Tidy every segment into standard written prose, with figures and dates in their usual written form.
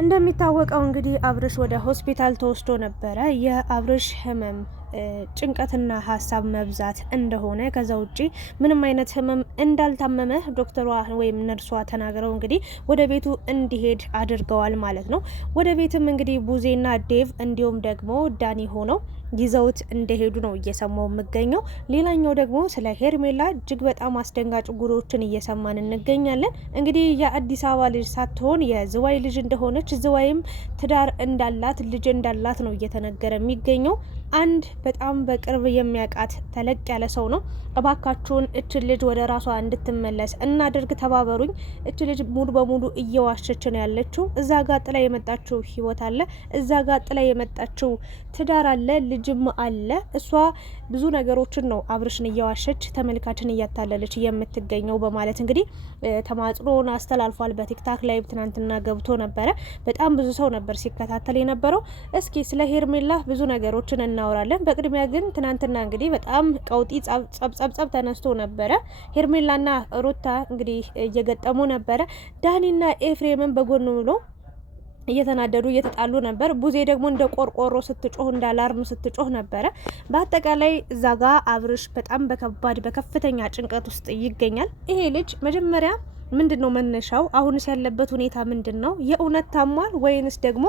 እንደሚታወቀው እንግዲህ አብርሽ ወደ ሆስፒታል ተወስዶ ነበረ። የአብርሽ ህመም ጭንቀትና ሀሳብ መብዛት እንደሆነ ከዛ ውጪ ምንም አይነት ህመም እንዳልታመመ ዶክተሯ ወይም ነርሷ ተናግረው እንግዲህ ወደ ቤቱ እንዲሄድ አድርገዋል ማለት ነው። ወደ ቤትም እንግዲህ ቡዜና ዴቭ እንዲሁም ደግሞ ዳኒ ሆነው ይዘውት እንደሄዱ ነው እየሰማው የምገኘው። ሌላኛው ደግሞ ስለ ሄርሜላ እጅግ በጣም አስደንጋጭ ጉዶችን እየሰማን እንገኛለን። እንግዲህ የአዲስ አበባ ልጅ ሳትሆን የዝዋይ ልጅ እንደሆነች ዝዋይም ትዳር እንዳላት ልጅ እንዳላት ነው እየተነገረ የሚገኘው። አንድ በጣም በቅርብ የሚያውቃት ተለቅ ያለ ሰው ነው። እባካችሁን እች ልጅ ወደ ራሷ እንድትመለስ እናድርግ፣ ተባበሩኝ። እች ልጅ ሙሉ በሙሉ እየዋሸች ነው ያለችው። እዛ ጋ ጥላ የመጣችው ህይወት አለ፣ እዛ ጋ ጥላ የመጣችው ትዳር አለ፣ ልጅም አለ። እሷ ብዙ ነገሮችን ነው አብርሽን እየዋሸች ተመልካችን እያታለለች የምትገኘው በማለት እንግዲህ ተማጽኖን አስተላልፏል። በቲክታክ ላይ ትናንትና ገብቶ ነበረ። በጣም ብዙ ሰው ነበር ሲከታተል የነበረው። እስኪ ስለ ሄርሜላ ብዙ ነገሮችን እናወራለን። በቅድሚያ ግን ትናንትና እንግዲህ በጣም ቀውጢ ጸብጸብ ተነስቶ ነበረ። ሄርሜላና ሩታ እንግዲህ እየገጠሙ ነበረ። ዳኒና ኤፍሬምን በጎን ብሎ እየተናደዱ እየተጣሉ ነበር። ቡዜ ደግሞ እንደ ቆርቆሮ ስትጮህ እንደ አላርም ስትጮህ ነበረ። በአጠቃላይ እዛ ጋ አብርሽ በጣም በከፍተኛ ጭንቀት ውስጥ ይገኛል። ይሄ ልጅ መጀመሪያ ምንድን ነው መነሻው? አሁንስ ያለበት ሁኔታ ምንድን ነው? የእውነት ታሟል ወይንስ ደግሞ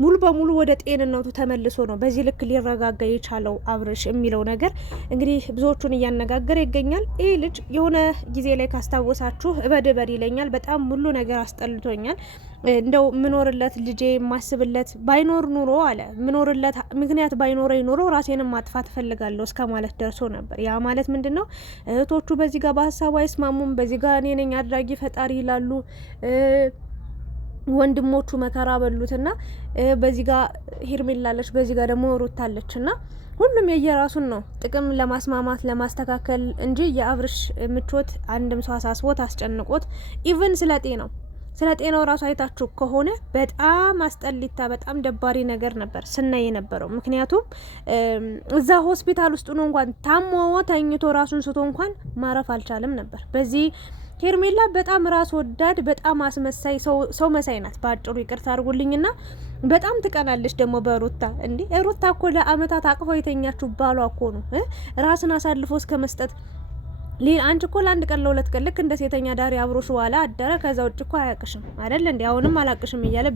ሙሉ በሙሉ ወደ ጤንነቱ ተመልሶ ነው በዚህ ልክ ሊረጋጋ የቻለው አብርሽ የሚለው ነገር እንግዲህ ብዙዎቹን እያነጋገረ ይገኛል። ይህ ልጅ የሆነ ጊዜ ላይ ካስታወሳችሁ እበድ ይለኛል፣ በጣም ሁሉ ነገር አስጠልቶኛል፣ እንደው ምኖርለት ልጄ ማስብለት ባይኖር ኑሮ አለ ምኖርለት ምክንያት ባይኖረኝ ኑሮ ራሴንም ማጥፋት ፈልጋለሁ እስከ ማለት ደርሶ ነበር። ያ ማለት ምንድን ነው? እህቶቹ በዚህ ጋር በሀሳቡ አይስማሙም። በዚህ ጋር እኔ ነኝ አድራጊ ፈጣሪ ይላሉ። ወንድሞቹ መከራ በሉትና በዚህ ጋር ሄርሜላለች፣ በዚህ ጋር ደግሞ ሩታለች እና ሁሉም የየራሱን ነው ጥቅም ለማስማማት ለማስተካከል እንጂ የአብርሽ ምቾት አንድም ሰው አሳስቦት አስጨንቆት ኢቭን ስለ ጤናው ራሱ አይታችሁ ከሆነ በጣም አስጠሊታ በጣም ደባሪ ነገር ነበር ስናይ የነበረው። ምክንያቱም እዛ ሆስፒታል ውስጥ ነው እንኳን ታሞ ተኝቶ ራሱን ስቶ እንኳን ማረፍ አልቻለም ነበር። በዚህ ሄርሜላ በጣም ራስ ወዳድ በጣም አስመሳይ ሰው መሳይ ናት። በአጭሩ ይቅርታ አድርጉልኝና በጣም ትቀናለች ደግሞ በሩታ። እንዴ ሩታ እኮ ለአመታት አቅፎ የተኛችሁ ባሏ እኮ ነው ራስን አሳልፎ እስከ መስጠት። አንቺ እኮ ለአንድ ቀን ለሁለት ቀን ልክ እንደ ሴተኛ ዳሪ አብሮሽ ዋላ አደረ። ከዛ ውጭ እኮ አያቅሽም አይደል እንዴ? አሁንም አላቅሽም እያለ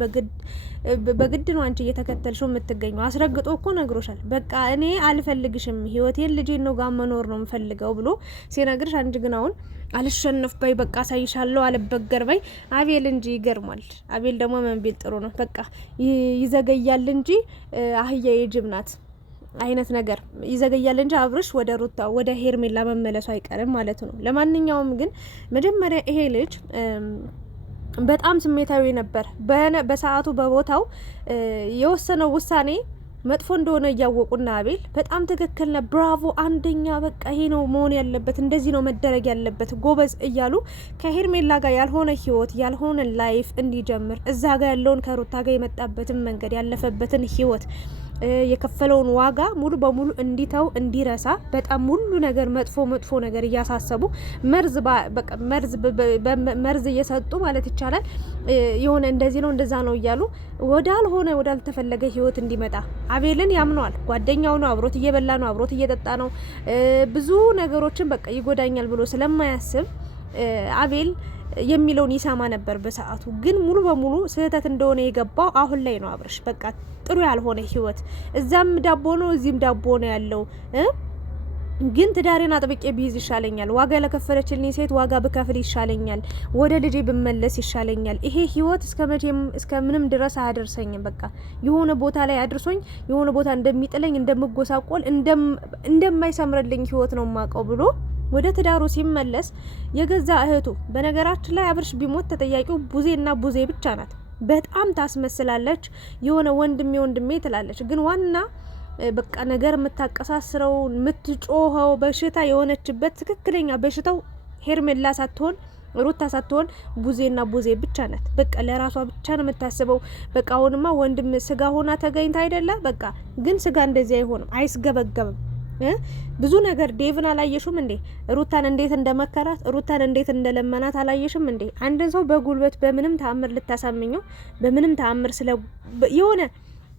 በግድ ነው አንቺ እየተከተልሽው የምትገኘው። አስረግጦ እኮ ነግሮሻል። በቃ እኔ አልፈልግሽም፣ ህይወቴን ልጄን ነው ጋር መኖር ነው የምፈልገው ብሎ ሲነግርሽ፣ አንቺ ግን አሁን አልሸነፍ በይ፣ በቃ ሳይሻለው አልበገር በይ። አቤል እንጂ ይገርማል። አቤል ደግሞ መንቤል ጥሩ ነው። በቃ ይዘገያል እንጂ አህያ የጅብ ናት አይነት ነገር ይዘገያል እንጂ አብርሽ ወደ ሩታ ወደ ሄርሜላ መመለሱ አይቀርም ማለት ነው። ለማንኛውም ግን መጀመሪያ ይሄ ልጅ በጣም ስሜታዊ ነበር። በሰዓቱ በቦታው የወሰነው ውሳኔ መጥፎ እንደሆነ እያወቁና አቤል በጣም ትክክል ነው፣ ብራቮ፣ አንደኛ፣ በቃ ይሄ ነው መሆን ያለበት፣ እንደዚህ ነው መደረግ ያለበት፣ ጎበዝ እያሉ ከሄርሜላ ጋር ያልሆነ ህይወት ያልሆነ ላይፍ እንዲጀምር እዛ ጋር ያለውን ከሩታ ጋር የመጣበትን መንገድ ያለፈበትን ህይወት የከፈለውን ዋጋ ሙሉ በሙሉ እንዲተው እንዲረሳ በጣም ሁሉ ነገር መጥፎ ነገር እያሳሰቡ መርዝ እየሰጡ ማለት ይቻላል። የሆነ እንደዚህ ነው እንደዛ ነው እያሉ ወዳልተፈለገ ህይወት እንዲመጣ አቤልን ያምነዋል። ጓደኛው ነው፣ አብሮት እየበላ ነው፣ አብሮት እየጠጣ ነው። ብዙ ነገሮችን በቃ ይጎዳኛል ብሎ ስለማያስብ አቤል የሚለውን ይሰማ ነበር በሰዓቱ። ግን ሙሉ በሙሉ ስህተት እንደሆነ የገባው አሁን ላይ ነው አብርሽ። በቃ ጥሩ ያልሆነ ህይወት እዛም ዳቦ ነው እዚህም ዳቦ ነው ያለው። ግን ትዳሬን አጥብቄ ቢይዝ ይሻለኛል፣ ዋጋ ለከፈለችልኝ ሴት ዋጋ ብከፍል ይሻለኛል፣ ወደ ልጄ ብመለስ ይሻለኛል። ይሄ ህይወት እስከ ምንም ድረስ አያደርሰኝም። በቃ የሆነ ቦታ ላይ አድርሶኝ የሆነ ቦታ እንደሚጥለኝ እንደምጎሳቆል እንደማይሰምርልኝ ህይወት ነው ማቀው ብሎ ወደ ትዳሩ ሲመለስ የገዛ እህቱ፣ በነገራችን ላይ አብርሽ ቢሞት ተጠያቂው ቡዜና ቡዜ ብቻ ናት። በጣም ታስመስላለች። የሆነ ወንድሜ ትላለች። ግን ዋና በቃ ነገር የምታቀሳስረው የምትጮኸው በሽታ የሆነችበት ትክክለኛ በሽታው ሄርሜላ ሳትሆን ሩታ ሳትሆን ቡዜና ቡዜ ብቻ ናት። በቃ ለራሷ ብቻ ነው የምታስበው። በቃ አሁንማ ወንድም ስጋ ሆና ተገኝታ አይደለ? በቃ ግን ስጋ እንደዚህ አይሆንም፣ አይስገበገብም። ብዙ ነገር ዴቭን አላየሽም እንዴ? ሩታን እንዴት እንደመከራት ሩታን እንዴት እንደለመናት አላየሽም እንዴ? አንድን ሰው በጉልበት በምንም ተአምር ልታሳምኘው በምንም ተአምር ስለ የሆነ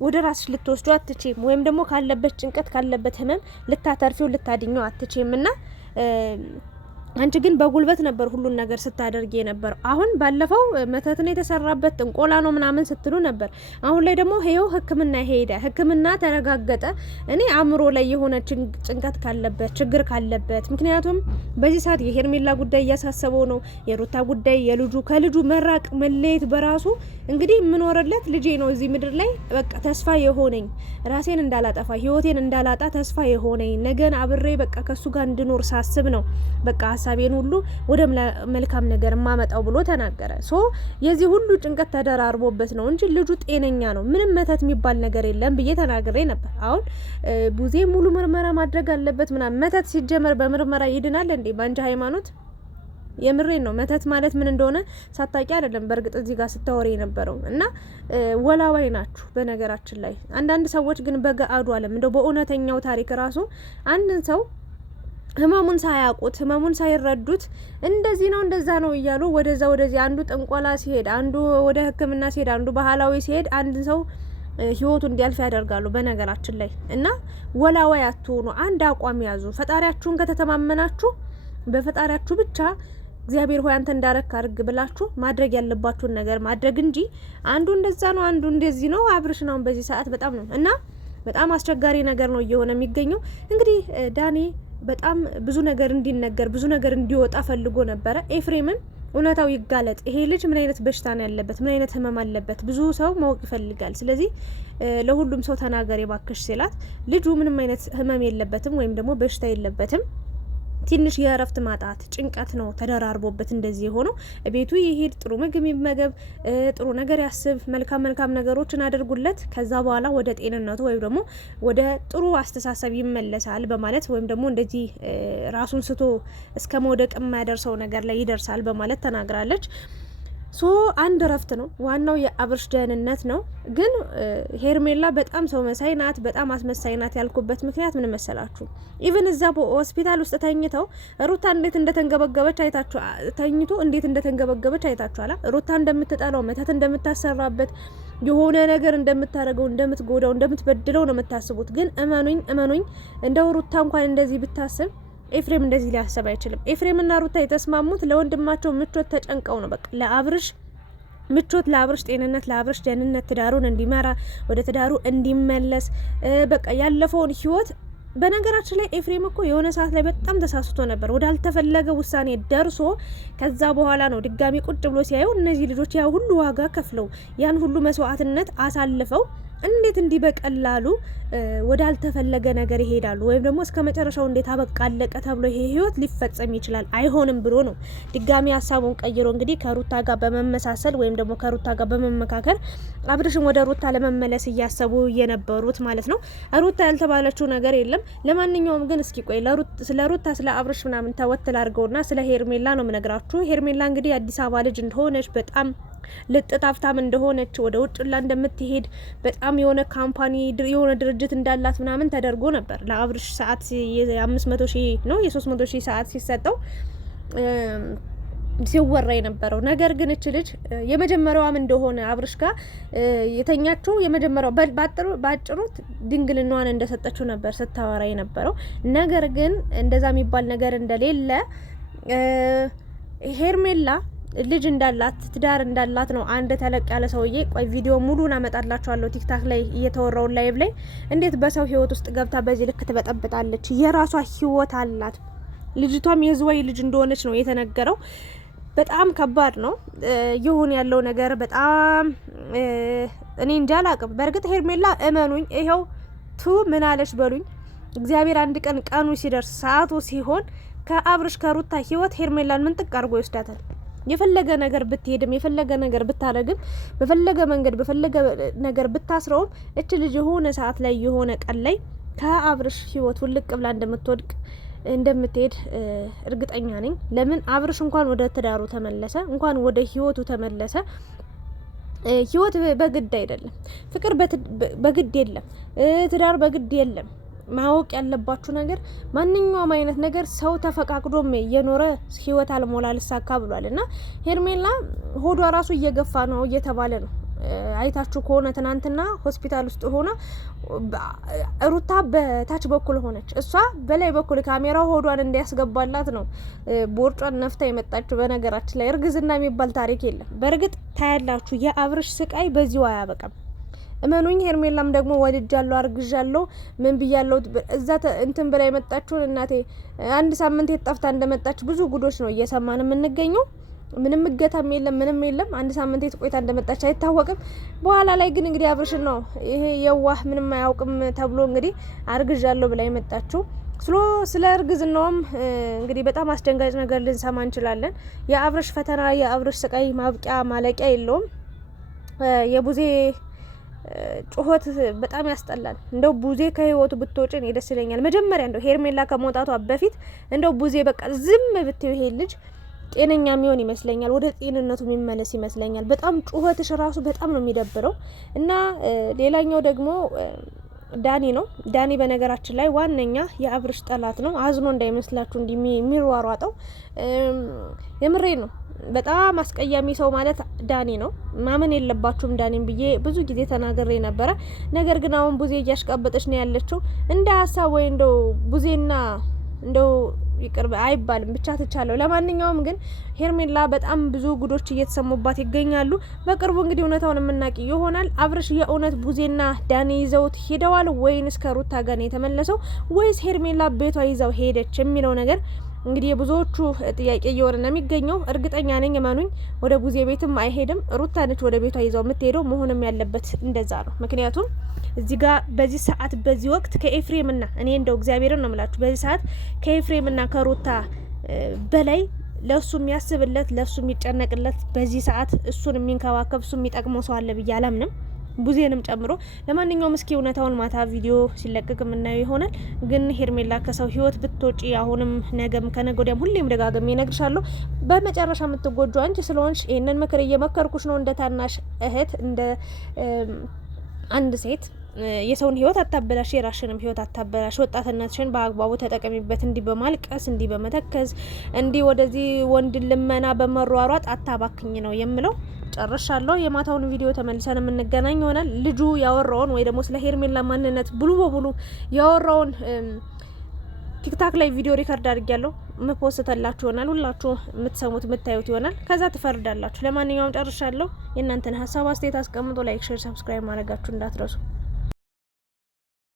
ወደ ራስሽ ልትወስዱ አትችም፣ ወይም ደግሞ ካለበት ጭንቀት ካለበት ህመም ልታተርፊው ልታድኘው አትችም እና አንቺ ግን በጉልበት ነበር ሁሉን ነገር ስታደርጊ የነበረው። አሁን ባለፈው መተት ነው የተሰራበት ጥንቆላ ነው ምናምን ስትሉ ነበር። አሁን ላይ ደግሞ ይሄው ሕክምና ሄደ፣ ሕክምና ተረጋገጠ። እኔ አእምሮ ላይ የሆነ ጭንቀት ካለበት ችግር ካለበት፣ ምክንያቱም በዚህ ሰዓት የሄርሜላ ጉዳይ እያሳሰበው ነው፣ የሩታ ጉዳይ፣ የልጁ ከልጁ መራቅ መለየት በራሱ እንግዲህ የምኖርለት ልጄ ነው እዚህ ምድር ላይ በቃ ተስፋ የሆነኝ ራሴን እንዳላጠፋ ህይወቴን እንዳላጣ ተስፋ የሆነኝ ነገን አብሬ በቃ ከሱ ጋር እንድኖር ሳስብ ነው በቃ ሀሳቤን ሁሉ ወደ መልካም ነገር ማመጣው ብሎ ተናገረ። ሶ የዚህ ሁሉ ጭንቀት ተደራርቦበት ነው እንጂ ልጁ ጤነኛ ነው፣ ምንም መተት የሚባል ነገር የለም ብዬ ተናግሬ ነበር። አሁን ቡዜ ሙሉ ምርመራ ማድረግ አለበት ምናምን። መተት ሲጀመር በምርመራ ይድናል እንዴ? በአንቺ ሃይማኖት የምሬን ነው። መተት ማለት ምን እንደሆነ ሳታቂ አይደለም በእርግጥ እዚህ ጋር ስታወሪ የነበረው እና ወላዋይ ናችሁ። በነገራችን ላይ አንዳንድ ሰዎች ግን በገአዱ አለም እንደው በእውነተኛው ታሪክ ራሱ አንድን ሰው ህመሙን ሳያውቁት ህመሙን ሳይረዱት እንደዚህ ነው እንደዛ ነው እያሉ ወደዛ ወደዚህ አንዱ ጥንቆላ ሲሄድ፣ አንዱ ወደ ሕክምና ሲሄድ፣ አንዱ ባህላዊ ሲሄድ አንድ ሰው ህይወቱ እንዲያልፍ ያደርጋሉ። በነገራችን ላይ እና ወላዋይ አትሆኑ። አንድ አቋም ያዙ። ፈጣሪያችሁን ከተተማመናችሁ በፈጣሪያችሁ ብቻ እግዚአብሔር ሆይ አንተ እንዳረክ አድርግ ብላችሁ ማድረግ ያለባችሁን ነገር ማድረግ እንጂ አንዱ እንደዛ ነው አንዱ እንደዚህ ነው። አብርሽ ነው በዚህ ሰዓት በጣም ነው እና በጣም አስቸጋሪ ነገር ነው እየሆነ የሚገኘው። እንግዲህ ዳኒ በጣም ብዙ ነገር እንዲነገር ብዙ ነገር እንዲወጣ ፈልጎ ነበረ። ኤፍሬምን እውነታው ይጋለጥ፣ ይሄ ልጅ ምን አይነት በሽታ ነው ያለበት፣ ምን አይነት ህመም አለበት ብዙ ሰው ማወቅ ይፈልጋል። ስለዚህ ለሁሉም ሰው ተናገሪ ባክሽ ሲላት ልጁ ምንም አይነት ህመም የለበትም ወይም ደግሞ በሽታ የለበትም። ትንሽ የእረፍት ማጣት ጭንቀት ነው ተደራርቦበት እንደዚህ የሆነው። ቤቱ ይሄድ፣ ጥሩ ምግብ ይመገብ፣ ጥሩ ነገር ያስብ፣ መልካም ነገሮችን አድርጉለት። ከዛ በኋላ ወደ ጤንነቱ ወይም ደግሞ ወደ ጥሩ አስተሳሰብ ይመለሳል በማለት ወይም ደግሞ እንደዚህ ራሱን ስቶ እስከ መውደቅ የማያደርሰው ነገር ላይ ይደርሳል በማለት ተናግራለች። ሶ አንድ እረፍት ነው ዋናው፣ የአብርሽ ደህንነት ነው። ግን ሄርሜላ በጣም ሰው መሳይ ናት፣ በጣም አስመሳይ ናት ያልኩበት ምክንያት ምን መሰላችሁ? ኢቭን እዛ ሆስፒታል ውስጥ ተኝተው ሩታ እንዴት እንደተንገበገበች አይታችኋል። ሩታ እንደምትጠላው መተት እንደምታሰራበት የሆነ ነገር እንደምታረገው እንደምትጎዳው እንደምትበድለው ነው የምታስቡት። ግን እመኑኝ እንደው ሩታ እንኳን እንደዚህ ብታስብ ኤፍሬም እንደዚህ ሊያሰብ አይችልም። ኤፍሬምና ሩታ የተስማሙት ለወንድማቸው ምቾት ተጨንቀው ነው። በቃ ለአብርሽ ምቾት፣ ለአብርሽ ጤንነት፣ ለአብርሽ ደህንነት፣ ትዳሩን እንዲመራ ወደ ትዳሩ እንዲመለስ በቃ ያለፈውን ህይወት። በነገራችን ላይ ኤፍሬም እኮ የሆነ ሰዓት ላይ በጣም ተሳስቶ ነበር፣ ወዳልተፈለገ ውሳኔ ደርሶ ከዛ በኋላ ነው ድጋሚ ቁጭ ብሎ ሲያየው እነዚህ ልጆች ያ ሁሉ ዋጋ ከፍለው ያን ሁሉ መስዋዕትነት አሳልፈው እንዴት እንዲህ በቀላሉ ወዳልተፈለገ ነገር ይሄዳሉ? ወይም ደግሞ እስከ መጨረሻው እንዴት አበቃለቀ ተብሎ ይሄ ህይወት ሊፈጸም ይችላል? አይሆንም ብሎ ነው ድጋሚ ሀሳቡን ቀይሮ እንግዲህ ከሩታ ጋር በመመሳሰል ወይም ደግሞ ከሩታ ጋር በመመካከር አብርሽን ወደ ሩታ ለመመለስ እያሰቡ የነበሩት ማለት ነው። ሩታ ያልተባለችው ነገር የለም። ለማንኛውም ግን እስኪ ቆይ ስለ ሩታ ስለ አብርሽ ምናምን ተወትል አድርገውና ስለ ሄርሜላ ነው የምነግራችሁ። ሄርሜላ እንግዲህ አዲስ አበባ ልጅ እንደሆነች በጣም ልጥጣፍታም እንደሆነች ወደ ውጭላ እንደምትሄድ በጣም የሆነ ካምፓኒ የሆነ ድርጅት እንዳላት ምናምን ተደርጎ ነበር። ለአብርሽ ሰዓት የ500,000 ነው የ300,000 ሰዓት ሲሰጠው ሲወራ የነበረው ነገር ግን እች ልጅ የመጀመሪያዋም እንደሆነ አብርሽ ጋር የተኛችው የመጀመሪያው ባጭሩ ድንግልናዋን እንደሰጠችው ነበር ስታወራ የነበረው። ነገር ግን እንደዛ የሚባል ነገር እንደሌለ ሄርሜላ ልጅ እንዳላት ትዳር እንዳላት ነው አንድ ተለቅ ያለ ሰውዬ። ቆይ ቪዲዮ ሙሉን አመጣላችኋለሁ ቲክታክ ላይ እየተወራው ላይቭ ላይ እንዴት በሰው ህይወት ውስጥ ገብታ በዚህ ልክ ትበጠብጣለች። የራሷ ህይወት አላት። ልጅቷም የዝዋይ ልጅ እንደሆነች ነው የተነገረው። በጣም ከባድ ነው ይሁን ያለው ነገር በጣም እኔ እንጃ አላቅም። በእርግጥ ሄርሜላ እመኑኝ ይሄው ምን አለሽ በሉኝ እግዚአብሔር አንድ ቀን ቀኑ ሲደርስ ሰዓቱ ሲሆን ከአብርሽ ከሩታ ህይወት ሄርሜላን ምን ጥቅ አድርጎ ይወስዳታል። የፈለገ ነገር ብትሄድም የፈለገ ነገር ብታረግም በፈለገ መንገድ በፈለገ ነገር ብታስረውም እች ልጅ የሆነ ሰዓት ላይ የሆነ ቀን ላይ ከአብርሽ ህይወት ውልቅ ብላ እንደምትሄድ እርግጠኛ ነኝ። ለምን አብርሽ እንኳን ወደ ትዳሩ ተመለሰ፣ እንኳን ወደ ህይወቱ ተመለሰ። ህይወት በግድ አይደለም፣ ፍቅር በግድ የለም፣ ትዳር በግድ የለም። ማወቅ ያለባችሁ ነገር ማንኛውም አይነት ነገር ሰው ተፈቃቅዶም የኖረ ህይወት አልሞላ ልሳካ ብሏል እና ሄርሜላ ሆዷ ራሱ እየገፋ ነው እየተባለ ነው። አይታችሁ ከሆነ ትናንትና ሆስፒታል ውስጥ ሆና ሩታ በታች በኩል ሆነች፣ እሷ በላይ በኩል ካሜራው ሆዷን እንዲያስገባላት ነው ቦርጯን ነፍታ የመጣችው። በነገራችን ላይ እርግዝና የሚባል ታሪክ የለም። በእርግጥ ታያላችሁ የአብርሽ ስቃይ በዚሁ አያበቃም። እመኑኝ ሄርሜላም ደግሞ ወልጃለሁ አርግዣለሁ ምን ብያለሁ እዛ እንትን ብላ የመጣችውን እናቴ አንድ ሳምንት የጠፍታ እንደመጣች ብዙ ጉዶች ነው እየሰማን የምንገኘው። ምንም እገታም የለም ምንም የለም። አንድ ሳምንት ቆይታ እንደመጣች አይታወቅም። በኋላ ላይ ግን እንግዲህ አብርሽ ነው ይሄ የዋህ ምንም አያውቅም ተብሎ እንግዲህ አርግዣለሁ ብላ የመጣችው። ስለ እርግዝናውም እንግዲህ በጣም አስደንጋጭ ነገር ልንሰማ እንችላለን። የአብርሽ ፈተና የአብርሽ ስቃይ ማብቂያ ማለቂያ የለውም። የቡዜ ጩኸት በጣም ያስጠላል። እንደው ቡዜ ከህይወቱ ብትወጪ ነው ደስ ይለኛል። መጀመሪያ እንደው ሄርሜላ ከመውጣቷ በፊት እንደው ቡዜ በቃ ዝም ብትይው ይሄ ልጅ ጤነኛ የሚሆን ይመስለኛል። ወደ ጤንነቱ የሚመለስ ይመስለኛል። በጣም ጩኸትሽ ራሱ በጣም ነው የሚደብረው። እና ሌላኛው ደግሞ ዳኒ ነው። ዳኒ በነገራችን ላይ ዋነኛ የአብርሽ ጠላት ነው። አዝኖ እንዳይመስላችሁ እንዲህ የሚሯሯጠው የምሬ ነው። በጣም አስቀያሚ ሰው ማለት ዳኒ ነው። ማመን የለባችሁም ዳኒን ብዬ ብዙ ጊዜ ተናግሬ ነበረ። ነገር ግን አሁን ቡዜ እያሽቃበጠች ነው ያለችው። እንደ ሀሳብ ወይ እንደው ቡዜና እንደው ይቅር አይባልም ብቻ ተቻለው። ለማንኛውም ግን ሄርሜላ በጣም ብዙ ጉዶች እየተሰሙባት ይገኛሉ። በቅርቡ እንግዲህ እውነታውን የምናውቅ ይሆናል። አብርሽ የእውነት ቡዜና ዳኒ ይዘውት ሄደዋል ወይንስ ከሩታ ጋር ነው የተመለሰው ወይስ ሄርሜላ ቤቷ ይዘው ሄደች የሚለው ነገር እንግዲህ የብዙዎቹ ጥያቄ እየሆነ ነው የሚገኘው። እርግጠኛ ነኝ እመኑኝ ወደ ቡዜ ቤትም አይሄድም። ሩታ ነች ወደ ቤቷ ይዘው የምትሄደው። መሆንም ያለበት እንደዛ ነው። ምክንያቱም እዚህ ጋር በዚህ ሰዓት በዚህ ወቅት ከኤፍሬምና እኔ እንደው እግዚአብሔርን ነው የምላችሁ በዚህ ሰዓት ከኤፍሬምና ከሩታ በላይ ለሱ የሚያስብለት ለሱ የሚጨነቅለት በዚህ ሰዓት እሱን የሚንከባከብ እሱ የሚጠቅመው ሰው አለ ብዬ አላምንም፣ ቡዜንም ጨምሮ። ለማንኛውም እስኪ እውነታውን ማታ ቪዲዮ ሲለቀቅ የምናየው ይሆናል። ግን ሄርሜላ ከሰው ህይወት ብትወጪ አሁንም ነገም ከነገ ወዲያም ሁሌም ደጋግሜ እነግርሻለሁ፣ በመጨረሻ የምትጎጁ አንቺ ስለሆንሽ ይህንን ምክር እየመከርኩሽ ነው። እንደ ታናሽ እህት እንደ አንድ ሴት የሰውን ህይወት አታበላሽ፣ የራሽንም ህይወት አታበላሽ። ወጣትነትሽን በአግባቡ ተጠቀሚበት። እንዲህ በማልቀስ እንዲህ በመተከዝ እንዲህ ወደዚህ ወንድ ልመና በመሯሯጥ አታባክኝ ነው የምለው። ጨርሻለሁ። የማታውን ቪዲዮ ተመልሰን የምንገናኝ ይሆናል። ልጁ ያወራውን ወይ ደግሞ ስለ ሄርሜላ ማንነት ብሉ በብሉ ያወራውን ቲክታክ ላይ ቪዲዮ ሪከርድ አድርጊያለሁ መፖስተላችሁ ይሆናል። ሁላችሁ የምትሰሙት የምታዩት ይሆናል። ከዛ ትፈርዳላችሁ። ለማንኛውም ጨርሻለሁ። የእናንተን ሀሳብ አስተያየት አስቀምጡ። ላይክ፣ ሼር፣ ሰብስክራይብ ማድረጋችሁ እንዳትረሱ።